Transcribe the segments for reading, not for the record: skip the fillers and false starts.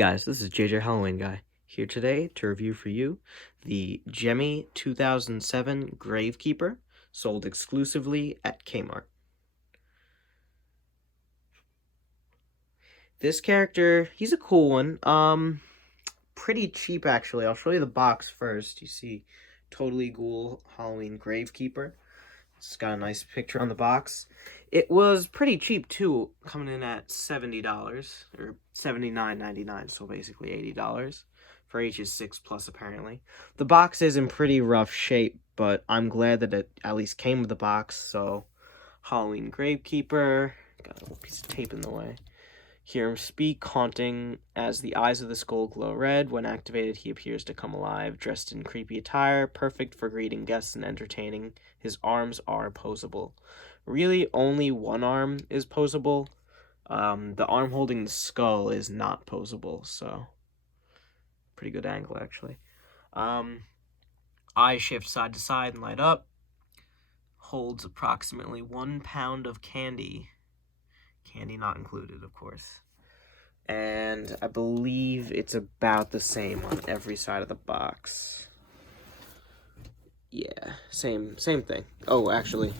guys, this is JJ Halloween Guy, here today to review for you the Gemmy 2007 Gravekeeper, sold exclusively at Kmart. This character, he's a cool one, pretty cheap actually. I'll show you the box first. You see Totally Ghoul Halloween Gravekeeper. It's got a nice picture on the box. It was pretty cheap too, coming in at $70 or $79.99, so basically $80 for ages 6+ apparently. The box is in pretty rough shape, but I'm glad that it at least came with the box. So Halloween Gravekeeper, got a little piece of tape in the way. Hear him speak, haunting as the eyes of the skull glow red. When activated, he appears to come alive, dressed in creepy attire, perfect for greeting guests and entertaining. His arms are posable. Really, only one arm is posable. The arm holding the skull is not posable, so pretty good angle, actually. Eyes shift side to side and light up. Holds approximately 1 pound of candy. Candy not included, of course. And I believe it's about the same on every side of the box. Yeah, same thing. Oh, actually.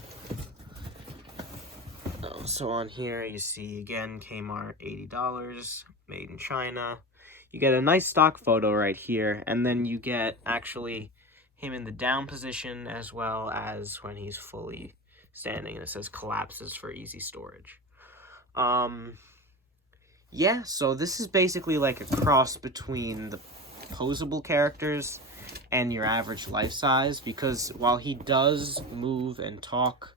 Oh, so on here you see again Kmart, $80, made in China. You get a nice stock photo right here, and then you get actually him in the down position as well as when he's fully standing, and it says collapses for easy storage. Yeah, so this is basically like a cross between the posable characters and your average life size, because while he does move and talk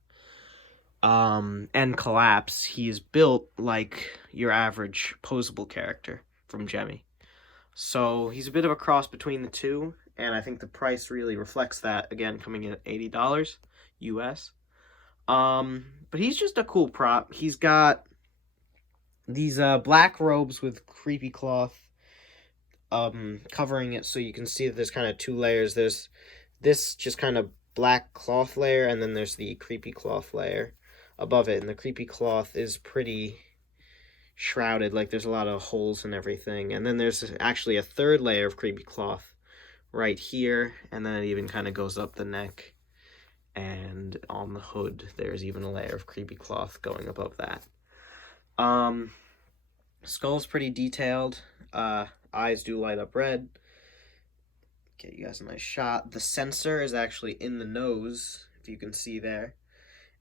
and collapse, he is built like your average posable character from Gemmy. So he's a bit of a cross between the two, and I think the price really reflects that, again, coming in at $80 US. But he's just a cool prop. He's got these black robes with creepy cloth covering it, so you can see that there's kind of two layers. There's this just kind of black cloth layer, and then there's the creepy cloth layer above it, and the creepy cloth is pretty shrouded, like there's a lot of holes and everything. And then there's actually a third layer of creepy cloth right here, and then it even kind of goes up the neck, and on the hood there's even a layer of creepy cloth going above that. Skull's pretty detailed. Eyes do light up red. Get you guys a nice shot. The sensor is actually in the nose, if you can see there.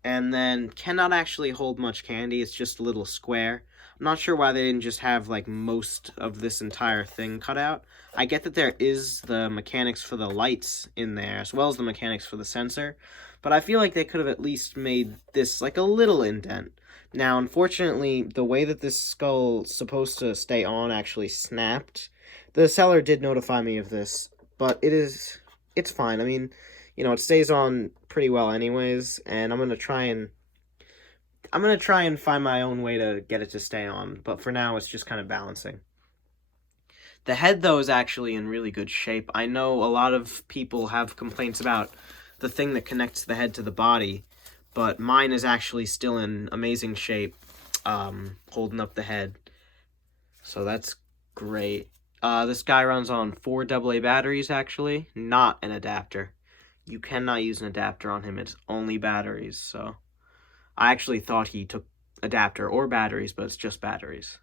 And then cannot actually hold much candy. It's just a little square. I'm not sure why they didn't just have like most of this entire thing cut out. I get that there is the mechanics for the lights in there, as well as the mechanics for the sensor, but I feel like they could have at least made this like a little indent. Now, unfortunately, the way that this skull's supposed to stay on actually snapped. The seller did notify me of this, but it's fine. I mean, you know, it stays on pretty well anyways, and I'm gonna try and find my own way to get it to stay on, but for now it's just kind of balancing. The head, though, is actually in really good shape. I know a lot of people have complaints about the thing that connects the head to the body, but mine is actually still in amazing shape, holding up the head. So that's great. This guy runs on 4 AA batteries, actually, not an adapter. You cannot use an adapter on him. It's only batteries, so I actually thought he took adapter or batteries, but it's just batteries.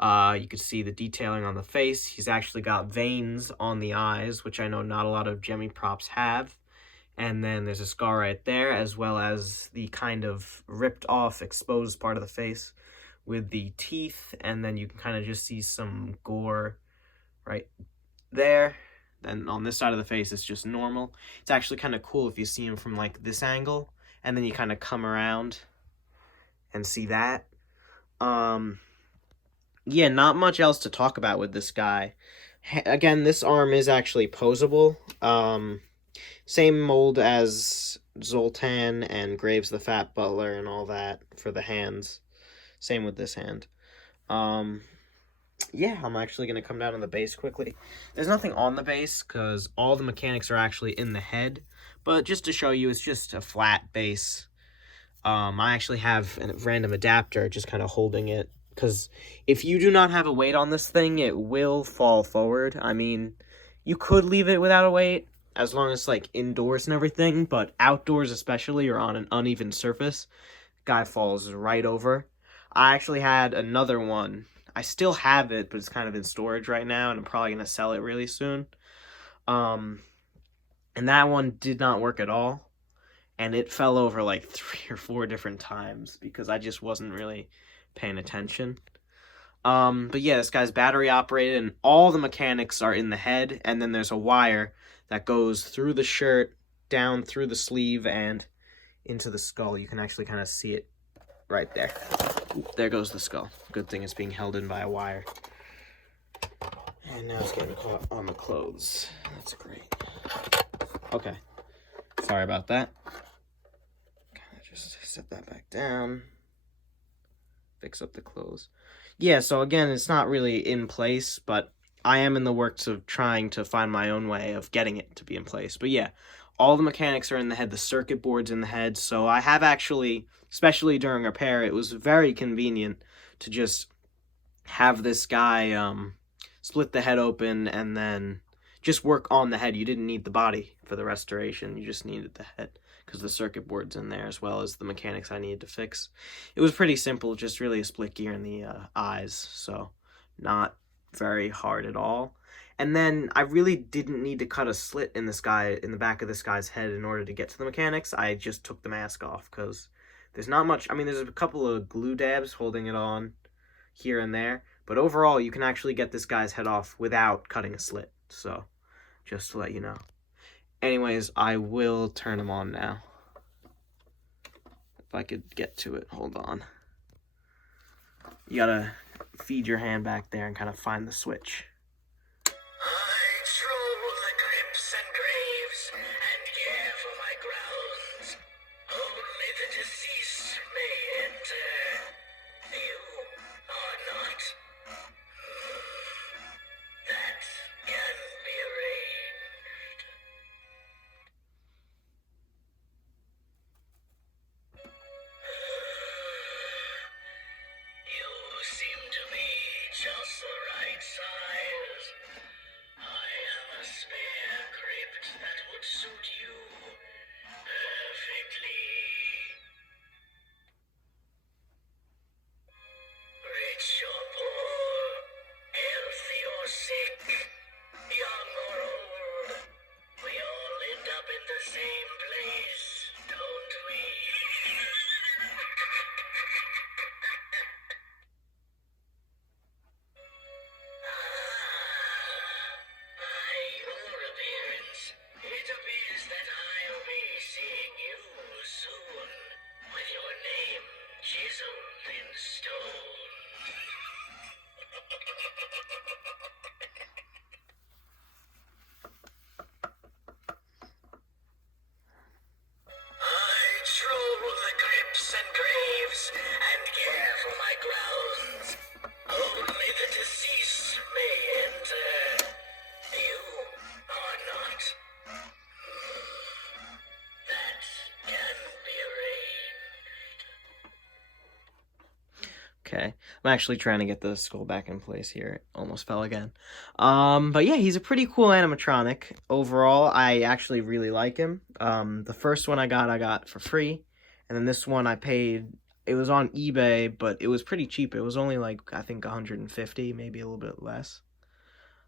You can see the detailing on the face. He's actually got veins on the eyes, which I know not a lot of Gemmy props have. And then there's a scar right there, as well as the kind of ripped off, exposed part of the face with the teeth. And then you can kind of just see some gore right there. Then on this side of the face, it's just normal. It's actually kind of cool if you see him from like this angle, and then you kind of come around and see that. Yeah, not much else to talk about with this guy. Again, this arm is actually posable. Same mold as Zoltan and Graves the Fat Butler and all that for the hands. Same with this hand. Yeah, I'm actually going to come down on the base quickly. There's nothing on the base because all the mechanics are actually in the head. But just to show you, it's just a flat base. I actually have a random adapter just kind of holding it Because if you do not have a weight on this thing, it will fall forward. I mean, you could leave it without a weight, as long as, like, indoors and everything, but outdoors especially, or on an uneven surface, guy falls right over. I actually had another one. I still have it, but it's kind of in storage right now, and I'm probably going to sell it really soon. Um, and that one did not work at all. And it fell over like 3 or 4 different times because I just wasn't really paying attention. But yeah, this guy's battery operated, and all the mechanics are in the head, and then there's a wire that goes through the shirt, down through the sleeve, and into the skull. You can actually kind of see it right there. There goes the skull. Good thing it's being held in by a wire. And now it's getting caught on the clothes. That's great. Okay. Sorry about that. Just set that back down. Fix up the clothes. Yeah, so again, it's not really in place, but I am in the works of trying to find my own way of getting it to be in place. But yeah, all the mechanics are in the head, the circuit board's in the head, so I have actually, especially during repair, it was very convenient to just have this guy split the head open and then just work on the head. You didn't need the body for the restoration, you just needed the head, because the circuit board's in there as well as the mechanics I needed to fix. It was pretty simple, just really a split gear in the eyes, so not very hard at all. And then I really didn't need to cut a slit in the back of this guy's head in order to get to the mechanics. I just took the mask off because there's not much. I mean, there's a couple of glue dabs holding it on here and there, but overall you can actually get this guy's head off without cutting a slit. So just to let you know. Anyways, I will turn him on now. If I could get to it, hold on. You gotta feed your hand back there and kind of find the switch. I troll the crypts and graves and care for my grounds. Only the deceased may enter. You are not. That can be arranged. You seem to be just the right size. I have a spare crypt that would suit you perfectly. Rich or poor, healthy or sick, young or old, we all end up in the same place, don't we? By your appearance, it appears that I'll be seeing you soon, with your name chiseled in stone. I troll the crypts and graves and care for my grounds. Only the deceased may enter. You are not. That can be arranged. Okay, I'm actually trying to get the skull back in place here. It almost fell again. But yeah, he's a pretty cool animatronic. Overall, I actually really like him. The first one I got for free. And then this one I paid, it was on eBay, but it was pretty cheap. It was only like, I think 150, maybe a little bit less.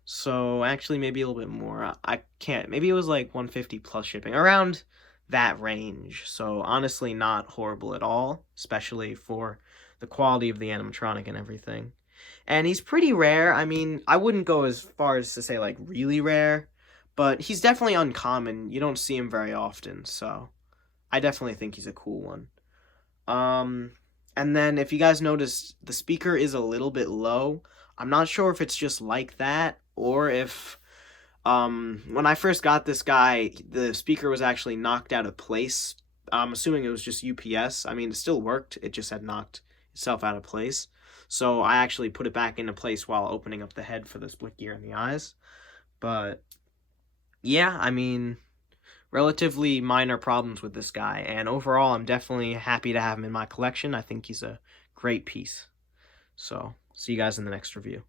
So actually maybe a little bit more. I can't, maybe it was like 150 plus shipping, around that range. So honestly not horrible at all, especially for the quality of the animatronic and everything. And he's pretty rare. I mean, I wouldn't go as far as to say like really rare, but he's definitely uncommon. You don't see him very often, so I definitely think he's a cool one. And then if you guys noticed, the speaker is a little bit low. I'm not sure if it's just like that or if when I first got this guy, the speaker was actually knocked out of place. I'm assuming it was just UPS. I mean, it still worked. It just had knocked itself out of place. So I actually put it back into place while opening up the head for the split gear in the eyes. But yeah, I mean, relatively minor problems with this guy, and overall I'm definitely happy to have him in my collection. I think he's a great piece. So, see you guys in the next review.